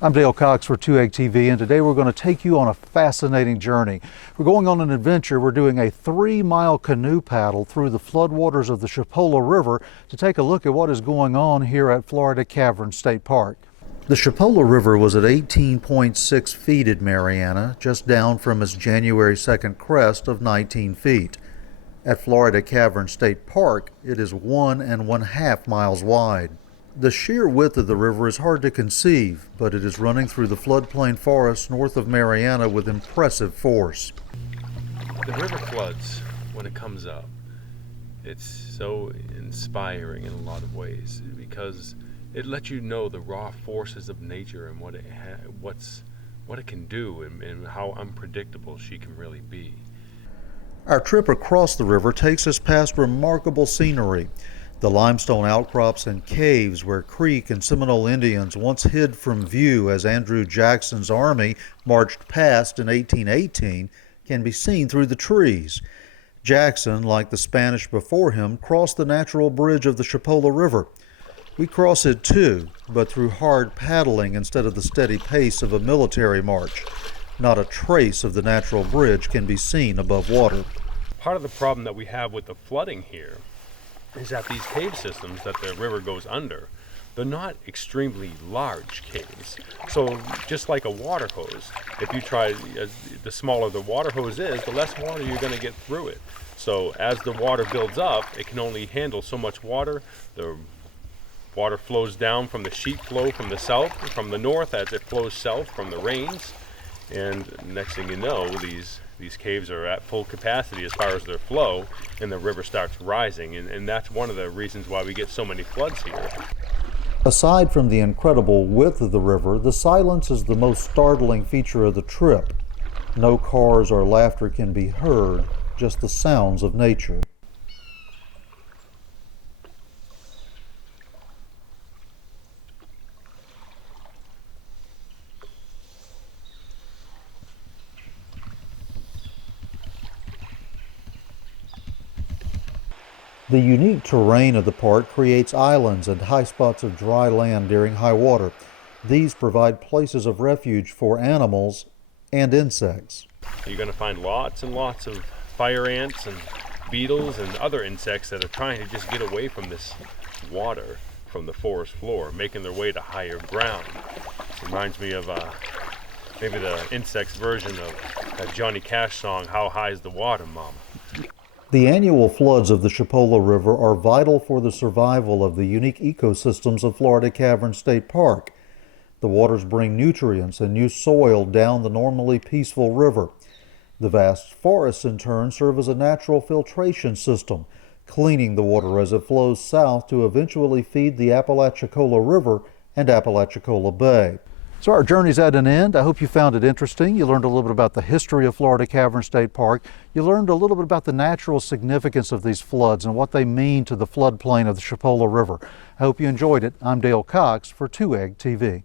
I'm Dale Cox for 2AG TV, and today we're going to take you on a fascinating journey. We're going on an adventure. We're doing a 3-mile canoe paddle through the floodwaters of the Chipola River to take a look at what is going on here at Florida Caverns State Park. The Chipola River was at 18.6 feet at Marianna, just down from its January 2nd crest of 19 feet. At Florida Caverns State Park, it is 1½ miles wide. The sheer width of the river is hard to conceive, but it is running through the floodplain forest north of Marianna with impressive force. The river floods when it comes up. It's so inspiring in a lot of ways because it lets you know the raw forces of nature and what it can do and how unpredictable she can really be. Our trip across the river takes us past remarkable scenery. The limestone outcrops and caves where Creek and Seminole Indians once hid from view as Andrew Jackson's army marched past in 1818 can be seen through the trees. Jackson, like the Spanish before him, crossed the natural bridge of the Chipola River. We cross it too, but through hard paddling instead of the steady pace of a military march. Not a trace of the natural bridge can be seen above water. Part of the problem that we have with the flooding here is that these cave systems that the river goes under, they're not extremely large caves. So just like a water hose, if you try, the smaller the water hose is, the less water you're going to get through it. So as the water builds up, it can only handle so much water. The water flows down from the sheet flow from the south, from the north as it flows south from the rains. And next thing you know, these caves are at full capacity as far as their flow, and the river starts rising, and that's one of the reasons why we get so many floods here. Aside from the incredible width of the river, the silence is the most startling feature of the trip. No cars or laughter can be heard, just the sounds of nature. The unique terrain of the park creates islands and high spots of dry land during high water. These provide places of refuge for animals and insects. You're going to find lots and lots of fire ants and beetles and other insects that are trying to just get away from this water from the forest floor, making their way to higher ground. It reminds me of maybe the insects version of that Johnny Cash song, "How High's the Water, Mama?" The annual floods of the Chipola River are vital for the survival of the unique ecosystems of Florida Caverns State Park. The waters bring nutrients and new soil down the normally peaceful river. The vast forests, in turn, serve as a natural filtration system, cleaning the water as it flows south to eventually feed the Apalachicola River and Apalachicola Bay. So our journey's at an end. I hope you found it interesting. You learned a little bit about the history of Florida Caverns State Park. You learned a little bit about the natural significance of these floods and what they mean to the floodplain of the Chipola River. I hope you enjoyed it. I'm Dale Cox for 2AG TV.